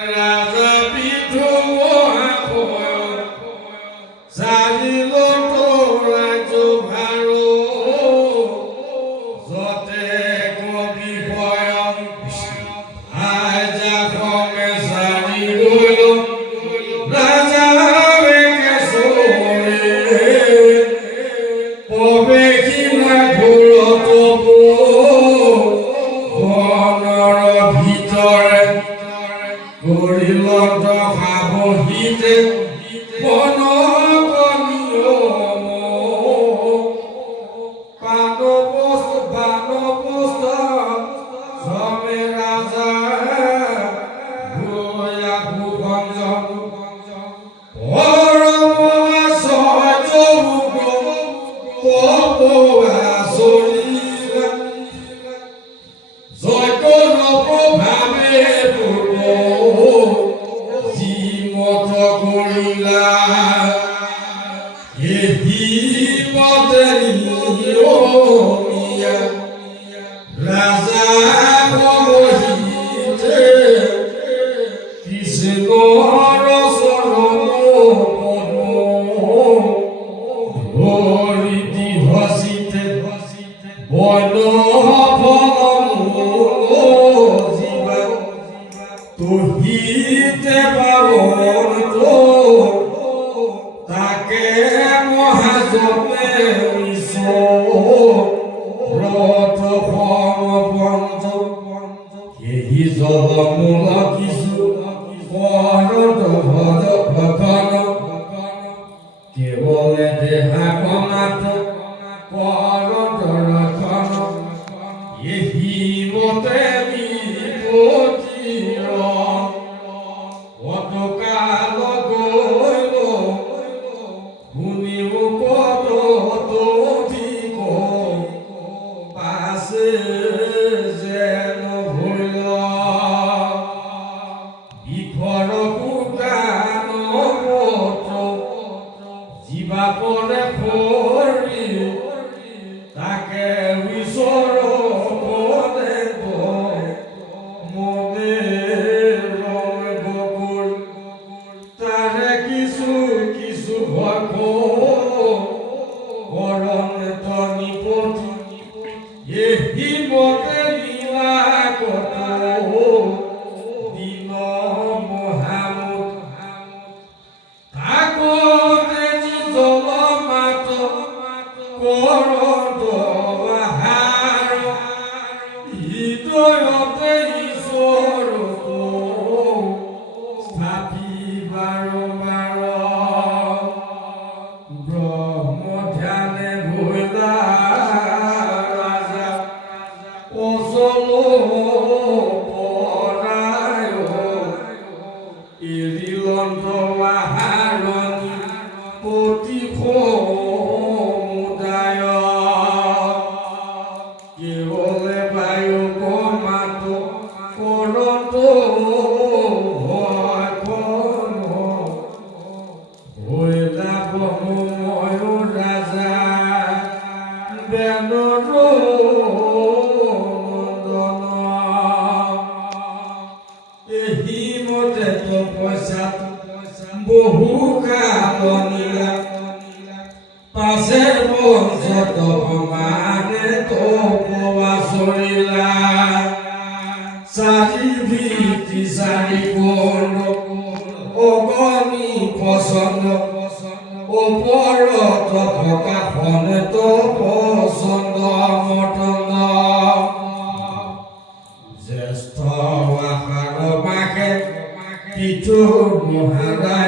Yeah. cuando হিমতে অতকাল গইল? শুনিব কত ঠিক পাশে যেন ভুল বিফল দেশের যত মানে তো আসরিলা সারি ভিতি সারি কোন ও গমি থকা ফোন তো পছন্দ মটন্দ জ্যেষ্ঠ আষাঢ় মাঘে কিছু মহাদায়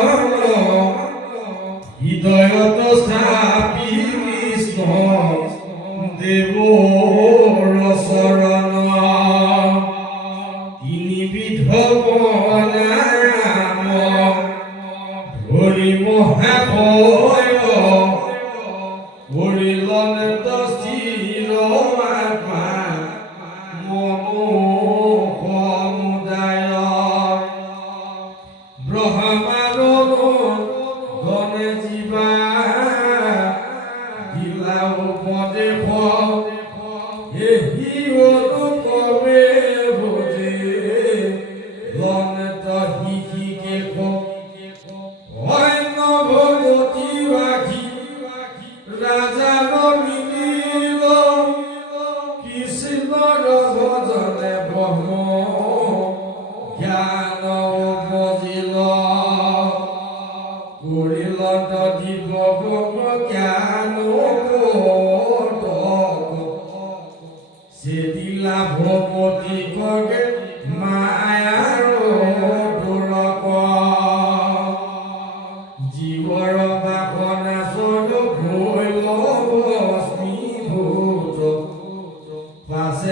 দেবো।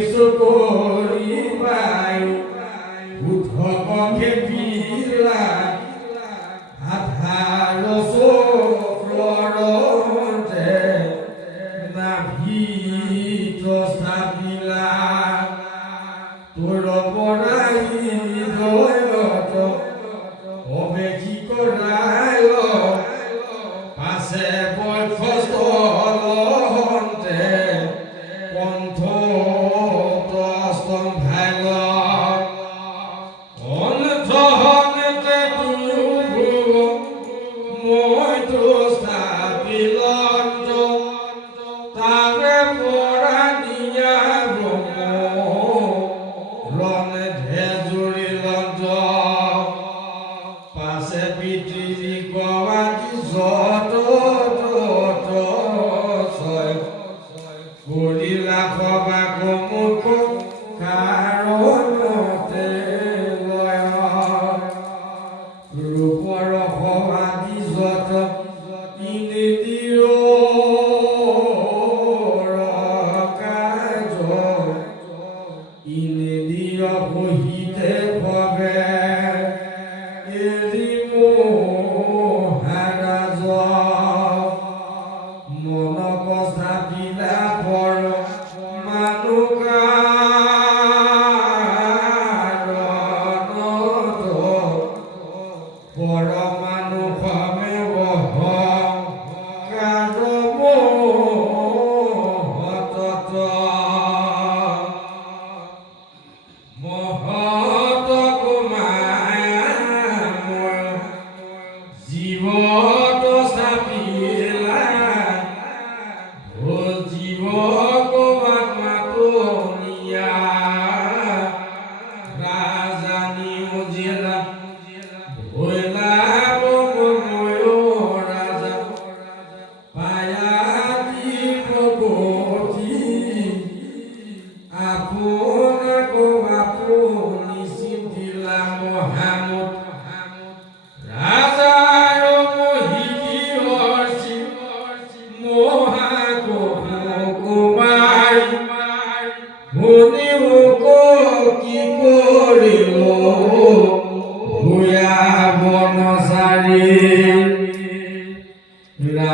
কিছু করি পাই উঠকে বিলা হাতার সোফলরতে নাভি তসাবিলা তোর পড়াই দয়ত অবে কি করায় পাশে বয়ফস্ত